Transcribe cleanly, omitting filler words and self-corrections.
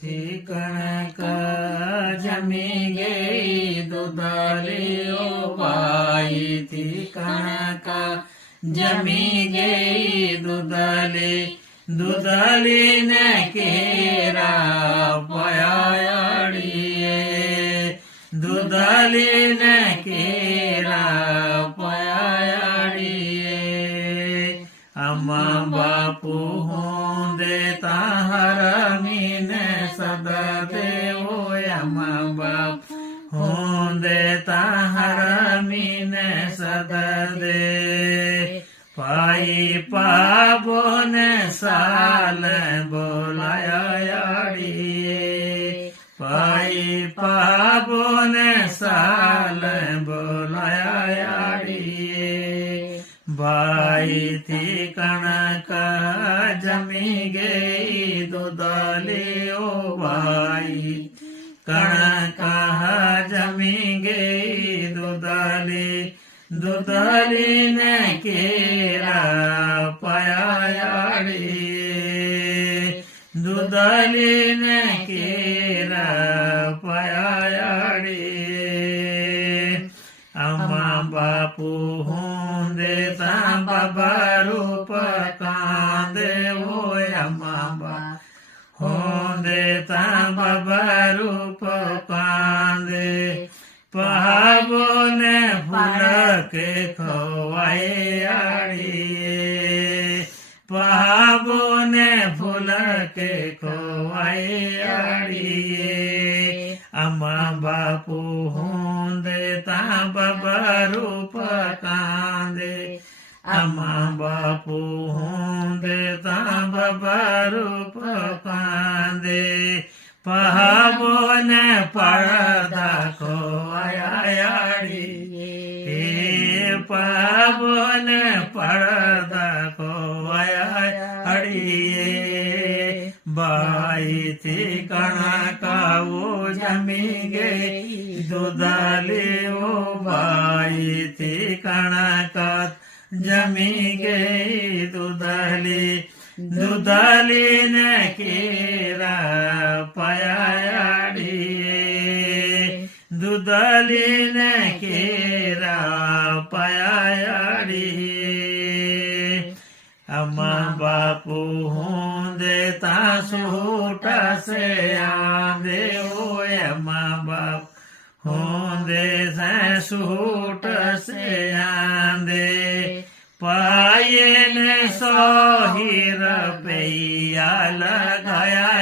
थी कणक जमी गई दुधाली ओ भाई थी कणक जमी गई दुधाली ने केरा पयाड़िए दुधाली ने केरा पयाड़िए अम्मा बापू हूँ देता हरमीने सदा देवो अम्मा बापू हूँ देता हरमीने सदा दे पाई पाबो ने साल बोलाया याड़िए पाई पाबो ने साल बोलाया याड़िए भाई थी कणक जमी गई दुधाली ओ भाई कणक जमी गई दुधाली ने केरा पयाड़िए दुधाली ने केरा पयाड़िए अम्मा बापू हूँ देता बाबा रूप कांदे वो अम्मा बापू हूँ देता बाबा रूप कांदे पहाबो ने फूल के खवाए आड़िए पहाबो ने फूल के खवाए आड़िए अम्मा बापू हूँ देता बाबा रूप कांदे अम्मा बापू हूँ देता बाबा रूप कांदे पहाबो ने पड़दा खोयाड़िए पहाबो ने पड़दा खोयाड़िए बाई थी कणक वो जमी गई दुधाली ओ बाई थी कणक जमी गई दुधाली ने केरा पयाड़िए दुधाली ने केरा पयाड़िए अम्मा बापू हूँ देता सूट से आंदे ओ अम्मा बापू हूँ देता सूट से आंदे पाये ने 100 रुपया लगाया